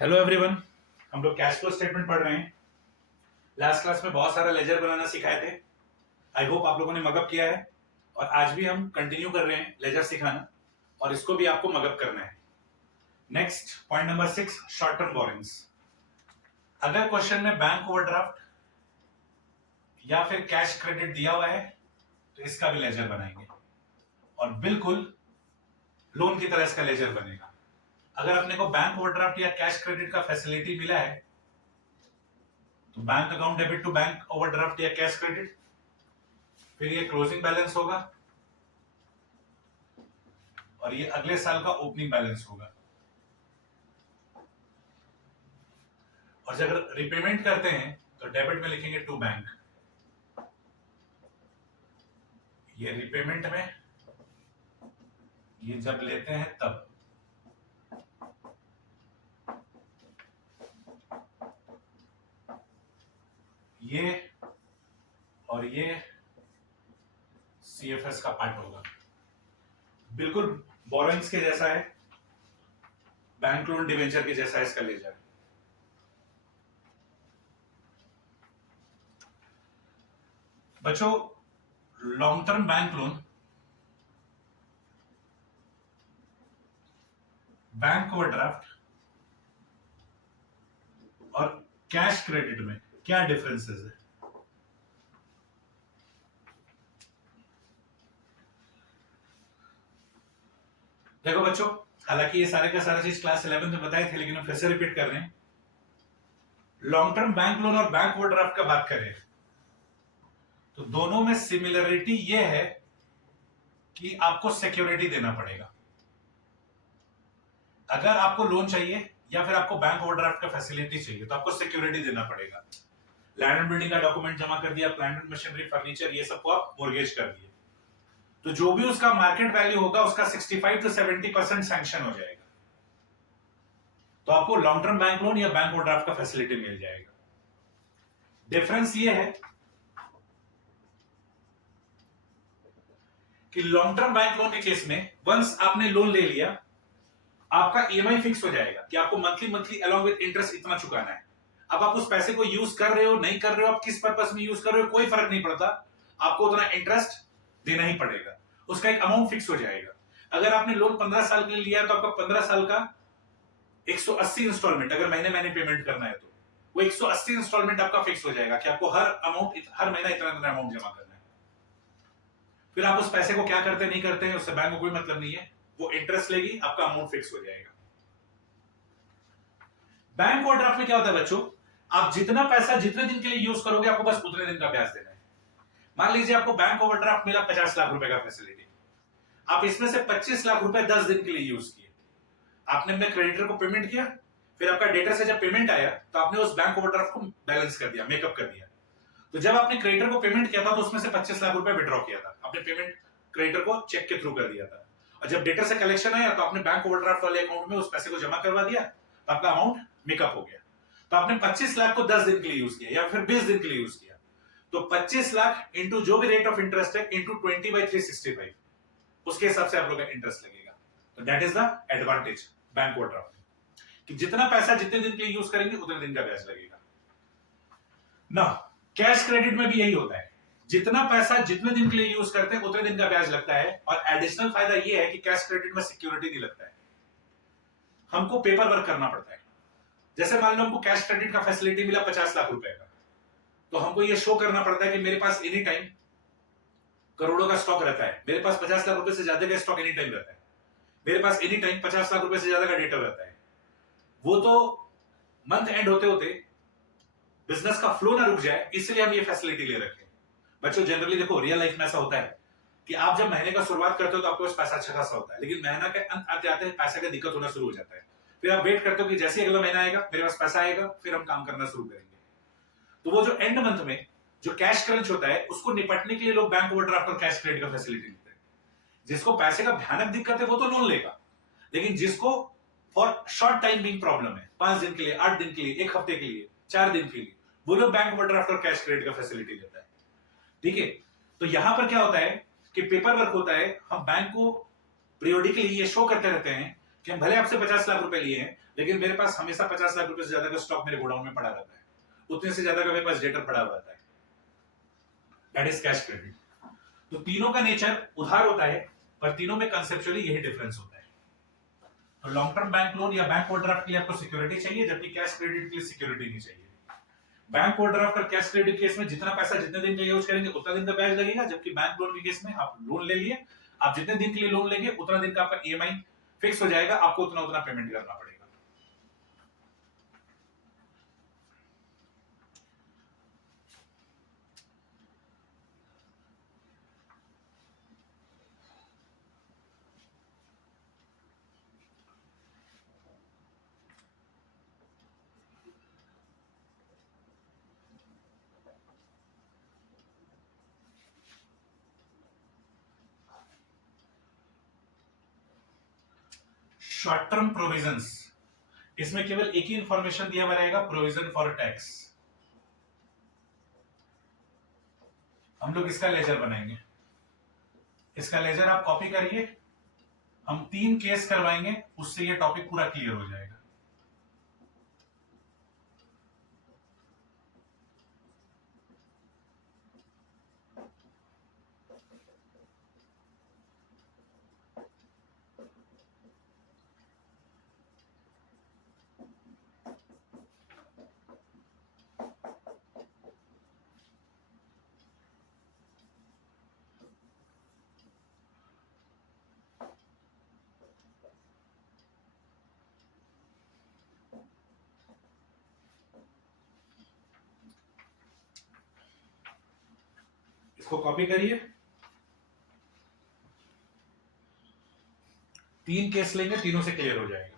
Hello everyone. हम लोग cash flow statement पढ़ रहे हैं। लास्ट क्लास में बहुत सारा लेजर बनाना सिखाए थे। आई होप आप लोगों ने मगअप किया है और आज भी हम कंटिन्यू कर रहे हैं लेजर सिखाना और इसको भी आपको मगअप करना है। Next point number 6, short term borrowings. अगर क्वेश्चन में बैंक ओवरड्राफ्ट या फिर कैश क्रेडिट दिया हुआ है तो इसका भी लेजर बनाएंगे और बिल्कुल लोन की तरह इसका लेजर बनेगा। अगर अपने को बैंक ओवरड्राफ्ट या कैश क्रेडिट का फैसिलिटी मिला है तो bank account debit to bank overdraft या कैश क्रेडिट, फिर ये क्लोजिंग बैलेंस होगा और ये अगले साल का ओपनिंग बैलेंस होगा। और जब रिपेमेंट करते हैं तो डेबिट में लिखेंगे टू बैंक। ये रिपेमेंट में, ये जब लेते हैं तब। ये और ये सीएफएस का पार्ट होगा। बिल्कुल बोरोइंग्स के जैसा है, बैंक लोन डिवेंचर के जैसा इसका लेजर। बच्चों, long term bank loan, bank overdraft और कैश क्रेडिट में क्या डिफरेंसेस है? देखो बच्चों, हालांकि ये सारे का सारा चीज क्लास 11 में बताए थे लेकिन हम फिर से रिपीट कर रहे हैं। लॉन्ग टर्म बैंक लोन और बैंक ओवरड्राफ्ट का बात करें तो दोनों में सिमिलरिटी ये है कि आपको सिक्योरिटी देना पड़ेगा। अगर आपको लोन चाहिए या फिर आपको बैंक ओवरड्राफ्ट का फैसिलिटी चाहिए तो आपको सिक्योरिटी देना पड़ेगा। लैंड एंड बिल्डिंग का डॉक्यूमेंट जमा कर दिया, प्लांट एंड मशीनरी, फर्नीचर, ये सबको आप मोर्गेज कर दिए तो जो भी उसका मार्केट वैल्यू होगा उसका 65 to 70% सैंक्शन हो जाएगा, तो आपको लॉन्ग टर्म बैंक लोन या बैंक ओवरड्राफ्ट का फैसिलिटी मिल जाएगा। डिफरेंस ये है कि लॉन्ग टर्म बैंक लोन के केस में वंस आपने लोन ले लिया, आपका ईएमआई फिक्स हो जाएगा कि आपको monthly monthly along with interest इतना चुकाना है। अब आप उस पैसे को यूज कर रहे हो नहीं कर रहे हो, आप किस पर्पस में यूज कर रहे हो, कोई फर्क नहीं पड़ता, आपको उतना इंटरेस्ट देना ही पड़ेगा। उसका एक अमाउंट फिक्स हो जाएगा। अगर आपने लोन 15 साल के लिए लिया है तो आपका 15 साल का 180 इंस्टॉलमेंट, अगर महीने महीने पेमेंट करना है तो वो 180 इंस्टॉलमेंट आपका फिक्स हो जाएगा कि आपको हर महीना इतना अमाउंट जमा करना है। फिर आप उस पैसे को क्या करते नहीं करते हैं उससे बैंक को कोई मतलब नहीं है, वो इंटरेस्ट लेगी, आपका अमाउंट फिक्स हो जाएगा। बैंक ओवरड्राफ्ट में क्या होता है बच्चों, आप जितना पैसा जितने दिन के लिए यूज करोगे आपको बस उतने दिन का ब्याज देना है। मान लीजिए आपको बैंक ओवरड्राफ्ट मिला 50 लाख रुपए का फैसिलिटी, आप इसमें से 25 लाख रुपए 10 दिन के लिए यूज किए, आपने अपने क्रेडिटर को पेमेंट किया, फिर आपका डेटर से जब पेमेंट आया तो आपने उस बैंक ओवरड्राफ्ट को बैलेंस कर दिया, मेकअप कर दिया। तो जब आपने क्रेडिटर को पेमेंट किया था तो उसमें से 25 लाख रुपए विड्रॉ किया था, आपने पेमेंट क्रेडिटर को चेक के थ्रू कर दिया था, और जब डेटर से कलेक्शन आया तो आपने बैंक ओवरड्राफ्ट वाले अकाउंट में उस पैसे को जमा करवा दिया, तो आपका अमाउंट मेकअप हो गया। तो आपने 25 लाख को 10 दिन के लिए यूज किया या फिर 20 दिन के लिए यूज किया, तो 25 लाख इंटू जो भी रेट ऑफ इंटरेस्ट है इंटू 20/365, उसके हिसाब से आप लोग का इंटरेस्ट लगेगा। तो that is the advantage bank overdraft कि जितना पैसा जितने दिन के लिए यूज करेंगे उतने दिन का ब्याज लगेगा ना। कैश क्रेडिट में भी यही होता है, जितना पैसा जितने दिन के लिए यूज करते हैं उतने दिन का ब्याज लगता है, और एडिशनल फायदा यह है कि कैश क्रेडिट में सिक्योरिटी नहीं लगता है, हमको पेपर वर्क करना पड़ता है। जैसे मान लो हमको कैश क्रेडिट का फैसिलिटी मिला 50 लाख रुपए का, तो हमको ये शो करना पड़ता है कि मेरे पास एनी टाइम करोड़ों का स्टॉक रहता है, मेरे पास 50 लाख रुपए से ज्यादा का स्टॉक एनी टाइम रहता है, मेरे पास एनी टाइम 50 लाख रुपए से ज्यादा का डेटा रहता है। वो तो मंथ एंड होते होते बिजनेस का फ्लो ना रुक जाए, इसलिए हम ये फैसिलिटी ले रखे हैं। बच्चों जनरली देखो रियल लाइफ में ऐसा होता है कि आप जब महीने का शुरुआत करते हो तो आपके पास पैसा अच्छा खासा होता है, लेकिन महीना के अंत आते आते पैसे का दिक्कत होना शुरू हो जाता है। फिर आप वेट करते हो कि जैसे अगला महीना आएगा मेरे पास पैसा आएगा, फिर हम काम करना शुरू करेंगे। तो वो जो एंड मंथ में जो कैश क्रंच होता है उसको निपटने के लिए लोग बैंक ओवरड्राफ्ट और कैश क्रेडिट का फैसिलिटी लेते हैं। जिसको पैसे का भयानक दिक्कत है वो तो लोन लेगा, लेकिन जिसको for short time being problem है, 5 दिन के लिए, 8 दिन के लिए, 1 हफ्ते के लिए, 4 दिन के लिए, वो लोग बैंक ओवरड्राफ्ट और कैश क्रेडिट का फैसिलिटी लेता है। ठीक है, तो यहां पर क्या होता है कि पेपर वर्क होता है, हम बैंक को पीरियोडिकली ये शो करते रहते हैं कि हम भले आपसे 50 लाख रुपए लिए हैं, लेकिन मेरे पास हमेशा 50 लाख रुपए से ज्यादा का स्टॉक मेरे गोडाउन में पड़ा रहता है, उतने से ज्यादा का मेरे पास डेटर पड़ा रहता है। That is cash credit. तो तीनों का नेचर उधार होता है, पर तीनों में कंसेप्चुअली यही डिफरेंस होता है। तो लॉन्ग टर्म बैंक लोन या बैंक ओवरड्राफ्ट के लिए आपको सिक्योरिटी चाहिए, जबकि कैश क्रेडिट के लिए सिक्योरिटी नहीं चाहिए। बैंक ओवरड्राफ्ट और कैश क्रेडिट केस में जितना पैसा जितने दिन का यूज करेंगे उतना दिन का ब्याज लगेगा, जबकि बैंक लोन के केस में आप लोन ले लिए, आप जितने दिन के लिए लोन लेंगे उतना दिन का आपका ईएमआई फिक्स हो जाएगा, आपको उतना उतना पेमेंट करना पड़ेगा। शॉर्ट टर्म प्रोविजंस, इसमें केवल एक ही इंफॉर्मेशन दिया हुआ रहेगा, प्रोविजन फॉर टैक्स। हम लोग इसका लेजर बनाएंगे, इसका लेजर आप कॉपी करिए, हम 3 केस करवाएंगे, उससे ये टॉपिक पूरा क्लियर हो जाएगा। इसको कॉपी करिए, 3 केस लेंगे, तीनों से क्लियर हो जाएगा।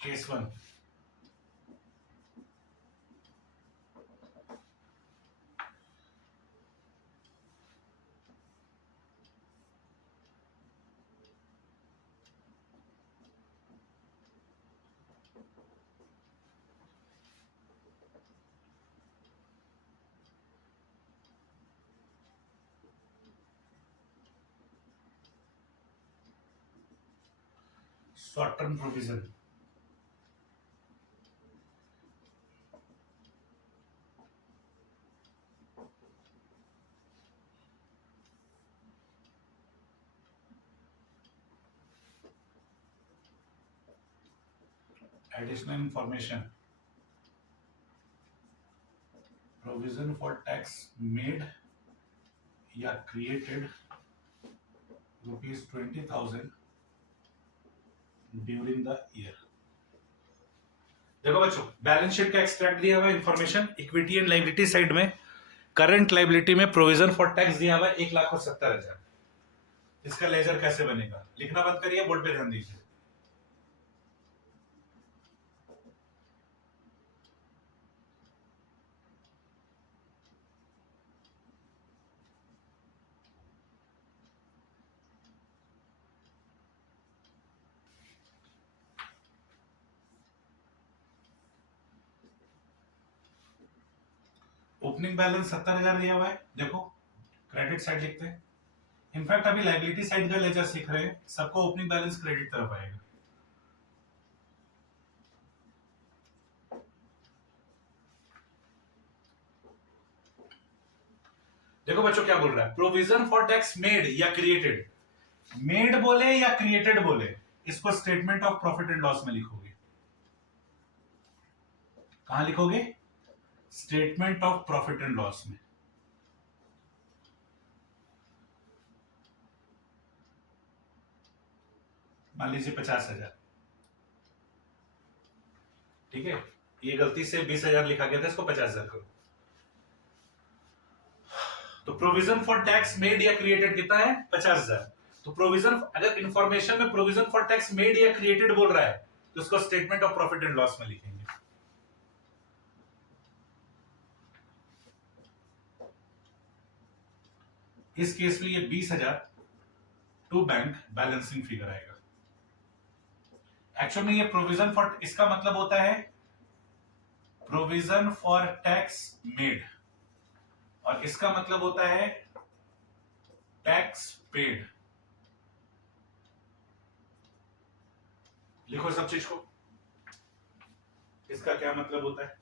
Case 1, short term provision. Additional information, provision for tax made या क्रिएटेड ₹20,000 ड्यूरिंग द ईयर। देखो बच्चों, बैलेंस शीट का एक्सट्रैक्ट दिया हुआ है information, equity and liability side में करंट लायबिलिटी में प्रोविजन फॉर टैक्स दिया हुआ है 1,70,000। इसका लेजर कैसे बनेगा, लिखना बंद करिए, बोर्ड पे ध्यान दीजिए। ओपनिंग बैलेंस 70,000 दिया हुआ है, देखो क्रेडिट साइड लिखते हैं। इनफैक्ट अभी लाइबिलिटी साइड का लेजर सीख रहे हैं, सबको ओपनिंग बैलेंस क्रेडिट तरफ आएगा। देखो बच्चों क्या बोल रहा है, प्रोविजन फॉर टैक्स मेड या क्रिएटेड, मेड बोले या क्रिएटेड बोले, इसको statement of profit and loss में लिखोगे। कहां लिखोगे? Statement of profit and loss में। मान लीजिए 50,000, ठीक है, ये गलती से 20,000 लिखा गया था, इसको 50,000 करो। तो प्रोविजन फॉर टैक्स मेड या क्रिएटेड कितना है? 50,000। तो प्रोविजन, अगर इंफॉर्मेशन में प्रोविजन फॉर टैक्स मेड या क्रिएटेड बोल रहा है तो उसको statement of profit and loss में लिखेंगे। इस केस में ये 20,000 टू बैंक बैलेंसिंग फिगर आएगा। एक्चुअल में ये प्रोविजन फॉर, इसका मतलब होता है प्रोविजन फॉर टैक्स मेड, और इसका मतलब होता है टैक्स पेड। लिखो सब चीज को, इसका क्या मतलब होता है।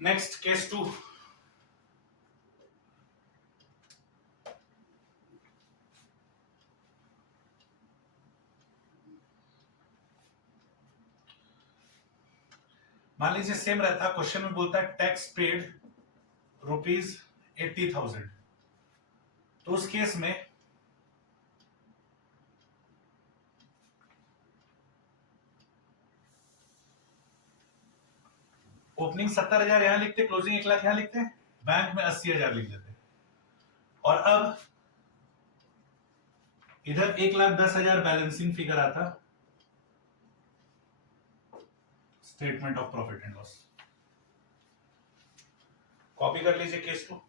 Next case 2। मान लीजिए सेम रहता, क्वेश्चन में बोलता है टैक्स पेड ₹80,000। तो उस केस में ओपनिंग 70,000 यहां लिखते, क्लोजिंग 1 लाख यहां लिखते, बैंक में 80,000 लिख देते। और अब इधर 1,10,000 बैलेंसिंग फिगर आता, statement of profit and loss. Copy कर लीजिए case 2।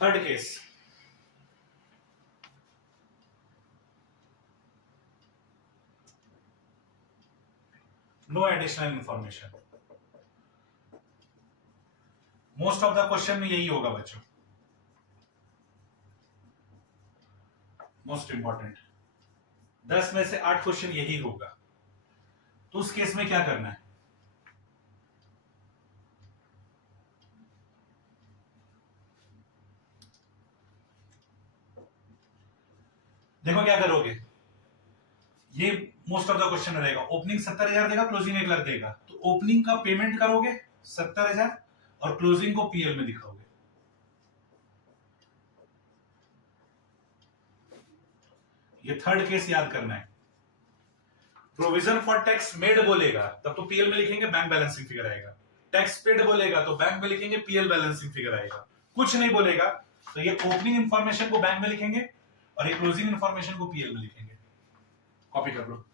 Third case, no additional information. Most of the question में यही होगा बच्चों, मोस्ट इंपॉर्टेंट 10 में से 8 क्वेश्चन यही होगा। तो उस केस में क्या करना है, देखो क्या करोगे। ये मोस्ट ऑफ द क्वेश्चन रहेगा, ओपनिंग 70,000 देगा, क्लोजिंग 1 लाख देगा। तो ओपनिंग का पेमेंट करोगे 70,000 और क्लोजिंग को पीएल में दिखाओगे। ये थर्ड केस याद करना है। प्रोविजन फॉर टैक्स मेड बोलेगा तब तो पीएल में लिखेंगे, बैंक बैलेंसिंग फिगर आएगा। टैक्स पेड बोलेगा तो बैंक में लिखेंगे, पीएल बैलेंसिंग फिगर आएगा। कुछ नहीं बोलेगा तो ये ओपनिंग इंफॉर्मेशन को बैंक में लिखेंगे और ये क्लोजिंग इंफॉर्मेशन को पीएल में लिखेंगे। कॉपी कर लो।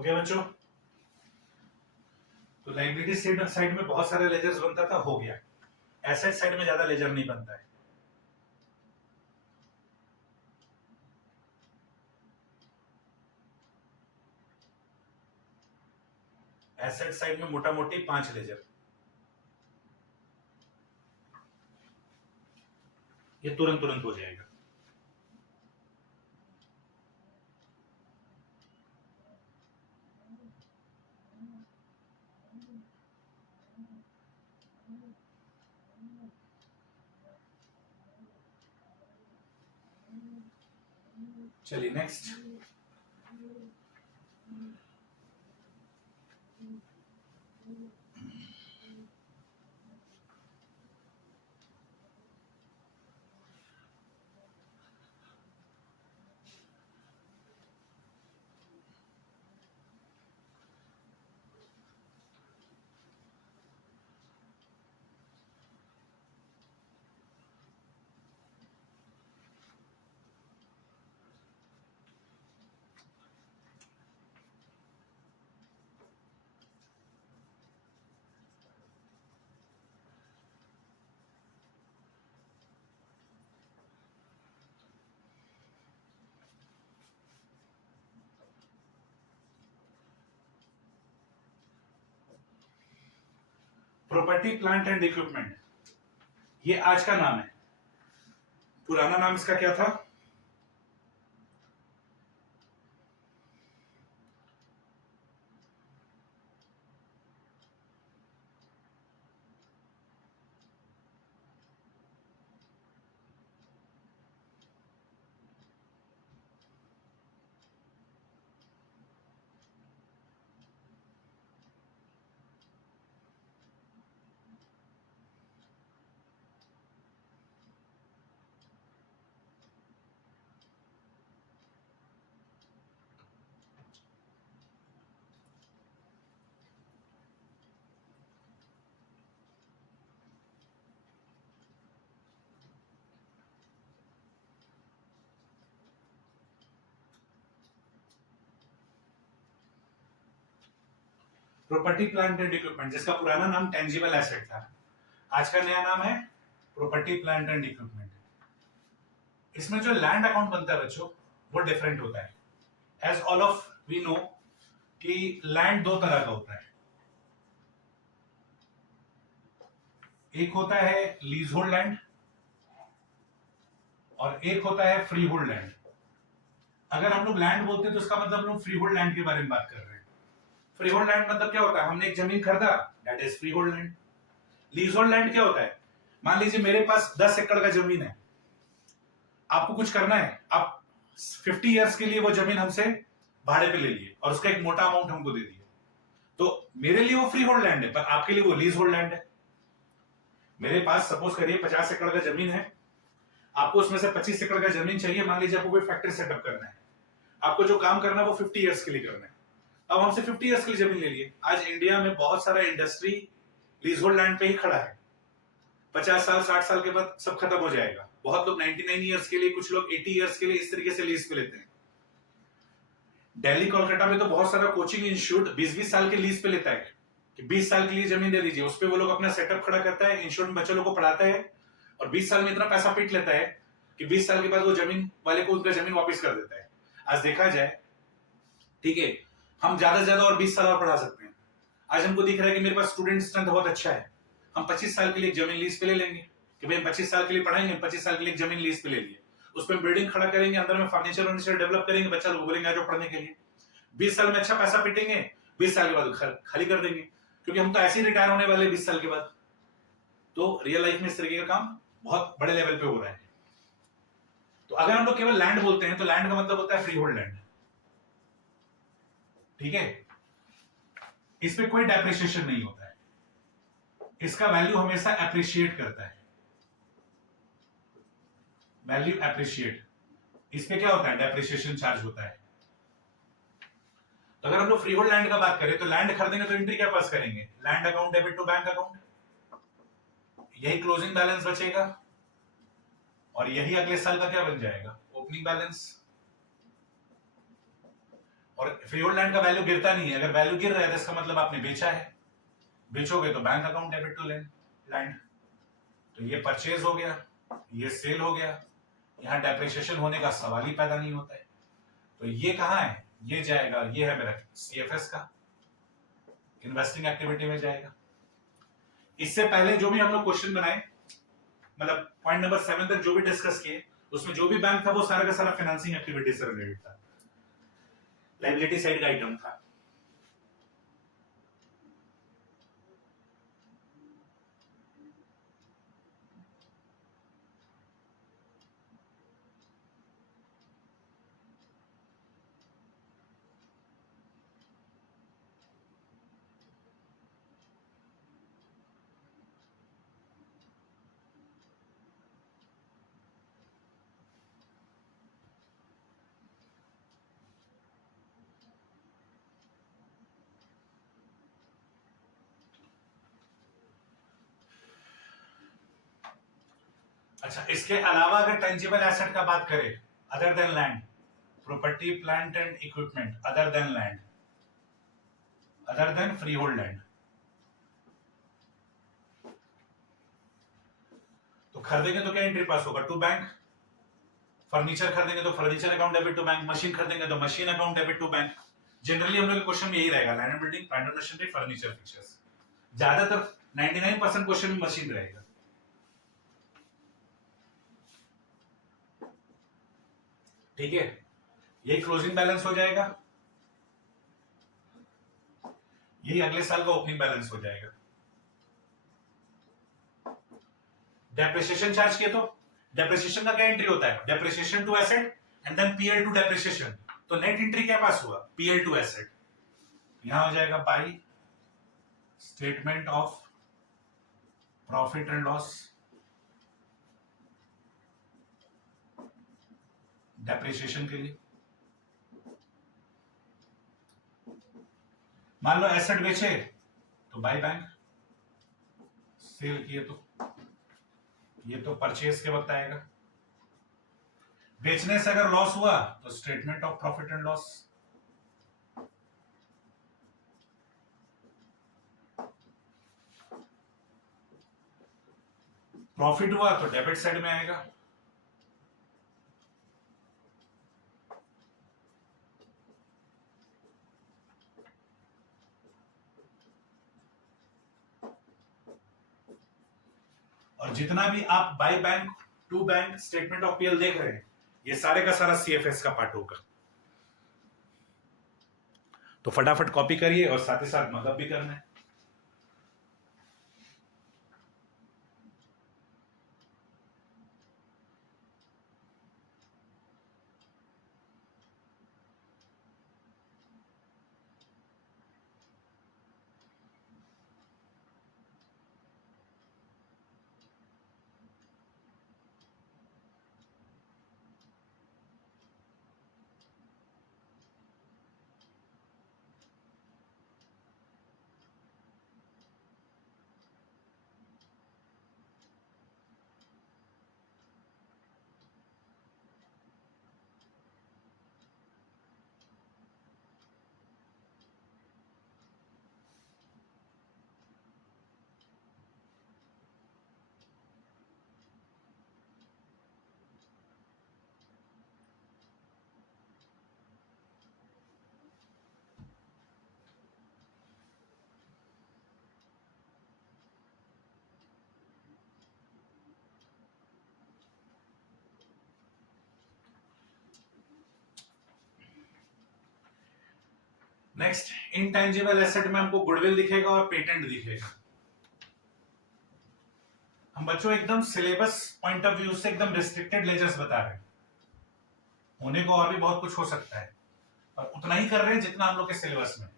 हो गया बच्चों? तो लाइबिलिटी साइड में बहुत सारे लेजर्स बनता था, हो गया। एसेट साइड में ज्यादा लेजर नहीं बनता है। एसेट साइड में मोटा मोटी 5 लेजर, ये तुरंत तुरंत हो जाएगा। चलिए next. Property plant and equipment, ये आज का नाम है। पुराना नाम इसका क्या था? प्रॉपर्टी प्लांट एंड इक्विपमेंट, जिसका पुराना नाम टेंजिबल एसेट था, आज का नया नाम है प्रॉपर्टी प्लांट एंड इक्विपमेंट। इसमें जो लैंड अकाउंट बनता है बच्चों, वो डिफरेंट होता है। As all of we know कि लैंड 2 तरह का होता है। एक होता है लीज होल्ड लैंड और एक होता है फ्री होल्ड लैंड। अगर हम लोग लैंड बोलते हैं तो इसका मतलब हम लोग फ्री होल्ड लैंड के बारे में बात कर रहे हैं। फ्री होल्ड लैंड मतलब क्या होता है? हमने एक जमीन खरीदा, that is free hold land. Lease hold land क्या होता है? मान लीजिए मेरे पास 10 एकड़ का जमीन है, आपको कुछ करना है, आप 50 इयर्स के लिए वो जमीन हमसे भाड़े पे ले लिए और उसका एक मोटा अमाउंट हमको दे दिया, तो मेरे लिए वो फ्री होल्ड लैंड है, पर आपके लिए वो लीज होल्ड लैंड है। मेरे पास सपोज करिए 50 एकड़ का जमीन है, आपको उसमें से 25 एकड़ का जमीन चाहिए। मान लीजिए आपको कोई फैक्ट्री सेटअप करना है, आपको जो काम करना है वो 50 इयर्स के लिए करना है। अब हमसे 50 इयर्स के लिए जमीन ले लिए। आज इंडिया में बहुत सारा इंडस्ट्री लीज होल्ड लैंड पे ही खड़ा है। 50 साल 60 साल के बाद सब खत्म हो जाएगा। बहुत लोग 99 इयर्स के लिए, कुछ लोग 80 इयर्स के लिए इस तरीके से लीज पे लेते हैं। दिल्ली कोलकाता में तो बहुत सारा कोचिंग इंस्टीट्यूट 20-20 साल के लीज पे लेता है कि 20 साल के लिए जमीन दे दीजिए, उस पे वो लोग अपना सेटअप खड़ा करता है, इंस्टीट्यूट में बच्चों लोग को पढ़ाता है और 20 साल में इतना पैसा पीट लेता है कि 20 साल के बाद वो जमीन वाले को उनका जमीन वापस कर देता है। आज देखा जाए, ठीक है, हम ज्यादा से ज्यादा और 20 साल और पढ़ा सकते हैं। आज हमको दिख रहा है कि मेरे पास स्टूडेंट स्ट्रेंथ बहुत अच्छा है, हम 25 साल के लिए जमीन लीज पे ले लेंगे कि भाई 25 साल के लिए पढ़ाएंगे, 25 साल के लिए जमीन लीज पे ले लिए, उस पर बिल्डिंग खड़ा करेंगे, अंदर में फर्नीचर डेवलप करेंगे, बच्चा लोग बोलेंगे जो पढ़ने के लिए 20 साल में अच्छा पैसा पिटेंगे, 20 साल के बाद खाली कर देंगे, क्योंकि हम तो ऐसे ही रिटायर होने वाले 20 साल के बाद। तो रियल लाइफ में इस तरीके का काम बहुत बड़े लेवल पे हो रहा है। तो अगर हम लोग केवल लैंड बोलते हैं तो लैंड का मतलब होता है फ्री होल्ड लैंड, ठीक है। इसमें कोई डेप्रिसिएशन नहीं होता है, इसका वैल्यू हमेशा एप्रिशिएट करता है, वैल्यू एप्रिशिएट। इसमें क्या होता है? डेप्रिसिएशन चार्ज होता है। तो अगर हम लोग फ्री होल्ड लैंड का बात करें तो लैंड खरीदेंगे तो एंट्री क्या पास करेंगे? Land account debit to bank account, यही क्लोजिंग बैलेंस बचेगा और यही अगले साल का क्या बन जाएगा? Opening balance. और फ्री होल्ड लैंड का वैल्यू गिरता नहीं है, अगर वैल्यू गिर रहा है तो इसका मतलब आपने बेचा है, बेचोगे तो bank account debit to land. तो ये परचेज हो गया, ये सेल हो गया, यहाँ डेप्रिसिएशन होने का सवाल ही पैदा नहीं होता है। तो ये कहाँ है, ये जाएगा, ये है मेरा सीएफएस का, इन्वेस्टिंग एक्टिविटी में जाएगा। इससे पहले जो भी हम लोग क्वेश्चन बनाए, मतलब पॉइंट नंबर 7 तक जो भी डिस्कस किए, उसमें जो भी बैंक था वो सारा का सारा फाइनेंसिंग एक्टिविटी से रिलेटेड था, लायबिलिटी साइड का आइटम था। अच्छा, इसके अलावा अगर टेंजिबल एसेट का बात करें, other than land, property plant and equipment, other than land, other than free hold land, तो खरीदेंगे तो क्या एंट्री पास होगा, टू बैंक। फर्नीचर खरीदेंगे तो furniture account debit to bank, machine खरीदेंगे तो machine account debit to bank. Generally हम लोग के क्वेश्चन में यही रहेगा, land and building, plant and machinery, furniture, fixtures. ज्यादातर 99% क्वेश्चन में मशीन रहेगा। ठीक है, यही क्लोजिंग बैलेंस हो जाएगा, यही अगले साल का ओपनिंग बैलेंस हो जाएगा। डेप्रिसिएशन चार्ज किए तो डेप्रिसिएशन का क्या एंट्री होता है, depreciation to asset and then PL to depreciation, तो नेट एंट्री क्या पास हुआ, पीएल टू एसेट। यहां हो जाएगा by statement of profit and loss, depreciation के लिए। मान लो एसेट बेचे तो बाई बैंक, सेल किए तो ये तो परचेज के वक्त आएगा। बेचने से अगर लॉस हुआ तो statement of profit and loss. Profit हुआ तो डेबिट साइड में आएगा। और जितना भी आप by bank to bank statement of PL देख रहे हैं, ये सारे का सारा सीएफएस का पार्ट होगा। तो फटाफट कॉपी करिए और साथ ही साथ मतलब भी करना है। नेक्स्ट, इनटेंजिबल एसेट में हमको गुडविल दिखेगा और पेटेंट दिखेगा। हम बच्चों एकदम सिलेबस पॉइंट ऑफ व्यू से एकदम रिस्ट्रिक्टेड लेजर्स बता रहे हैं, होने को और भी बहुत कुछ हो सकता है, और उतना ही कर रहे हैं जितना हम लोग के सिलेबस में।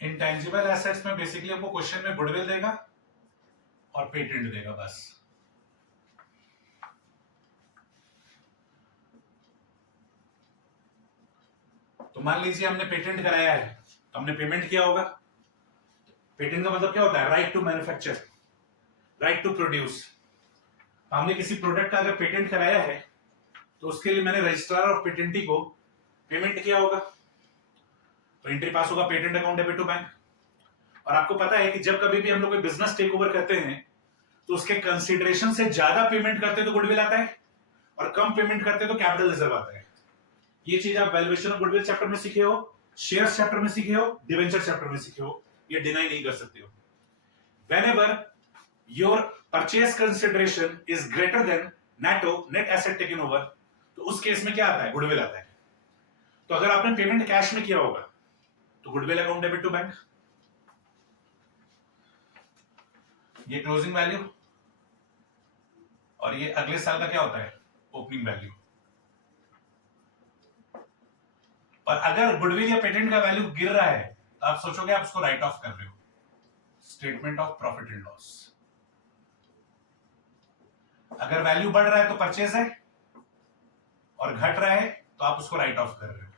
इंटेंजिबल एसेट्स में बेसिकली हमको क्वेश्चन में गुडविल देगा और पेटेंट देगा बस। तो मान लीजिए हमने पेटेंट कराया है, तो हमने पेमेंट किया होगा। पेटेंट का मतलब क्या होता है? Right to manufacture, right to produce. हमने किसी प्रोडक्ट का अगर पेटेंट कराया है तो उसके लिए मैंने रजिस्ट्रार ऑफ पेटेंटी को पेमेंट किया होगा, तो एंट्री पास होगा patent account debit to bank. और आपको पता है कि जब कभी भी हम लोग कोई बिजनेस टेक ओवर करते हैं तो उसके कंसिडरेशन से ज्यादा पेमेंट करते हैं तो गुडविल आता है, और कम पेमेंट करते हैं तो कैपिटल रिजर्व आता है। ये चीज आप वैल्यूएशन ऑफ गुडविल चैप्टर में सीखे हो, शेयर चैप्टर में सीखे हो, डिवेंचर चैप्टर में सीखे हो, ये डिनाई नहीं कर सकते हो। whenever your purchase consideration is greater than net asset taken over, तो उस केस में क्या आता है? गुडविल आता है। तो अगर आपने पेमेंट कैश में किया होगा तो goodwill account debit to bank, ये क्लोजिंग वैल्यू, और ये अगले साल का क्या होता है? Opening value. और अगर गुडविल या पेटेंट का वैल्यू गिर रहा है तो आप सोचोगे आप उसको राइट ऑफ कर रहे हो, statement of profit and loss. अगर वैल्यू बढ़ रहा है तो परचेज है, और घट रहा है तो आप उसको राइट ऑफ कर रहे हो।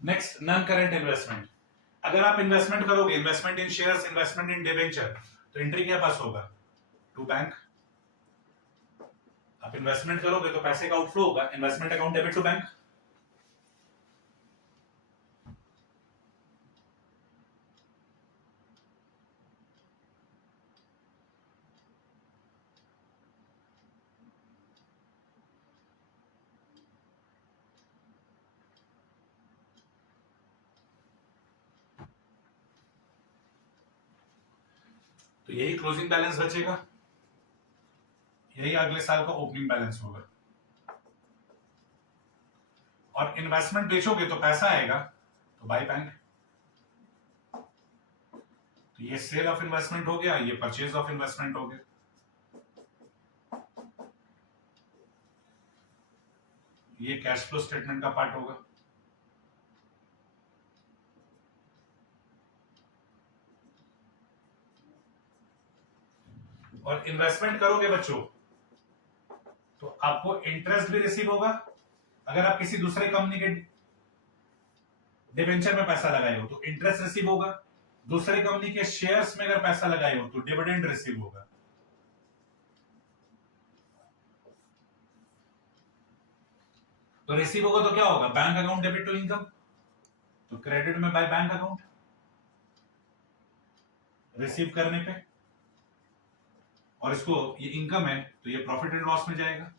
Next, non current investment. अगर आप इन्वेस्टमेंट करोगे, इन्वेस्टमेंट इन शेयर्स, इन्वेस्टमेंट इन डिवेंचर, तो एंट्री क्या पास होगा? To bank. आप इन्वेस्टमेंट करोगे तो पैसे का आउटफ्लो होगा, investment account debit to bank. तो यही क्लोजिंग बैलेंस बचेगा, यही अगले साल का ओपनिंग बैलेंस होगा। और इन्वेस्टमेंट बेचोगे तो पैसा आएगा, तो बाय बैंक। तो ये सेल ऑफ इन्वेस्टमेंट हो गया, ये परचेज ऑफ इन्वेस्टमेंट हो गया। ये कैश फ्लो स्टेटमेंट का पार्ट होगा। और इन्वेस्टमेंट करोगे बच्चों तो आपको इंटरेस्ट भी रिसीव होगा। अगर आप किसी दूसरे कंपनी के डिवेंचर में पैसा लगाए हो तो इंटरेस्ट रिसीव होगा, दूसरी कंपनी के शेयर्स में अगर पैसा लगाए हो तो डिविडेंड रिसीव होगा। तो रिसीव होगा तो क्या होगा? Bank account debit to income, तो क्रेडिट में बाय बैंक अकाउंट रिसीव करने पे, और इसको ये इनकम है तो ये प्रॉफिट एंड लॉस में जाएगा।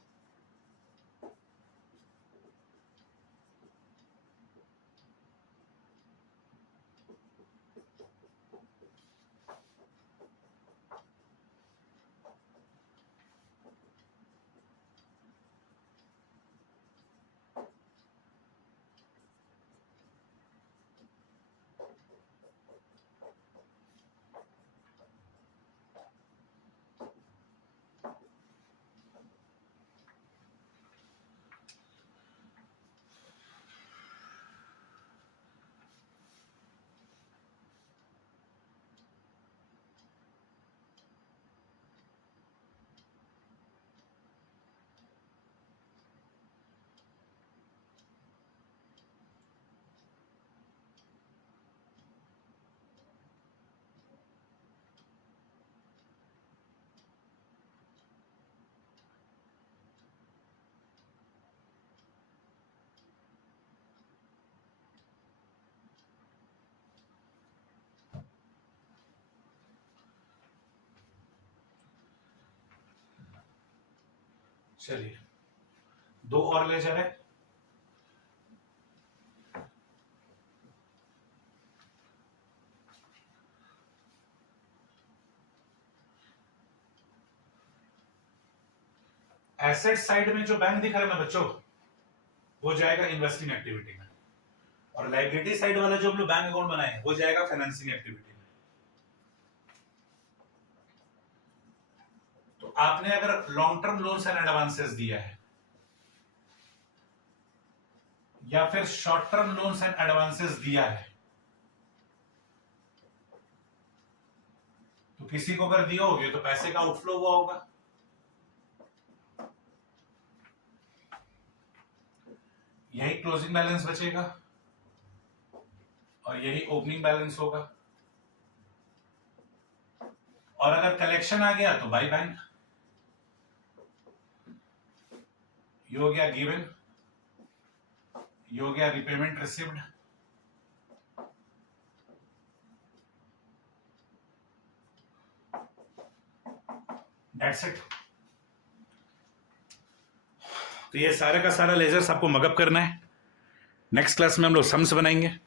चलिए, दो और ले जा रहे। एसेट साइड में जो बैंक दिख रहा है ना बच्चों, वो जाएगा इन्वेस्टिंग एक्टिविटी में, और लायबिलिटी साइड वाला जो हम लोग बैंक अकाउंट बनाए वो जाएगा फाइनेंसिंग एक्टिविटी में। तो आपने अगर long term loans and advances दिया है या फिर short term loans and advances दिया है, तो किसी को अगर दिया होगा तो पैसे का आउटफ्लो हुआ होगा। यही क्लोजिंग बैलेंस बचेगा और यही ओपनिंग बैलेंस होगा। और अगर कलेक्शन आ गया तो बाय बैंक, ये हो गया गिवन, ये हो गया रिपेमेंट रिसीव्ड। That's it. तो ये सारे का सारा लेजर्स आपको मगअप करना है। नेक्स्ट क्लास में हम लोग सम्स बनाएंगे।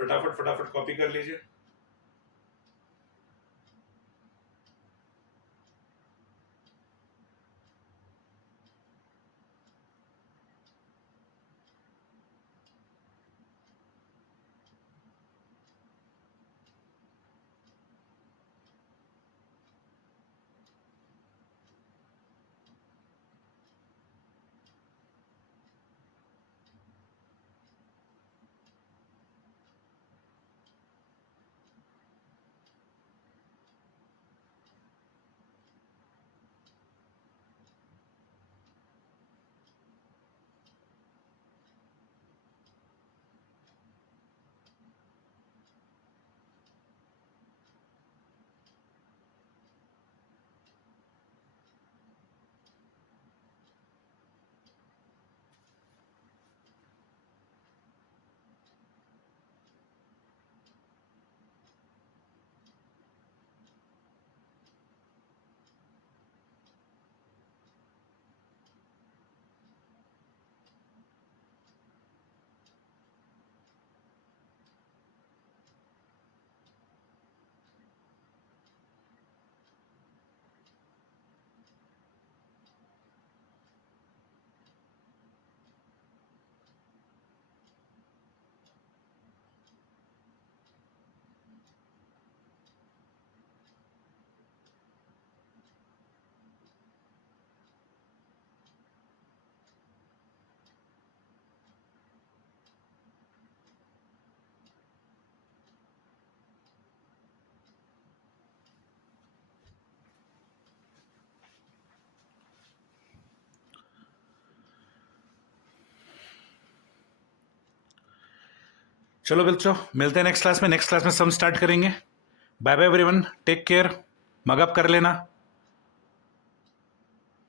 फटाफट फटाफट कॉपी कर लीजिए। चलो बच्चों, मिलते हैं नेक्स्ट क्लास में। नेक्स्ट क्लास में सम स्टार्ट करेंगे। Bye bye everyone, take care, mug up कर लेना।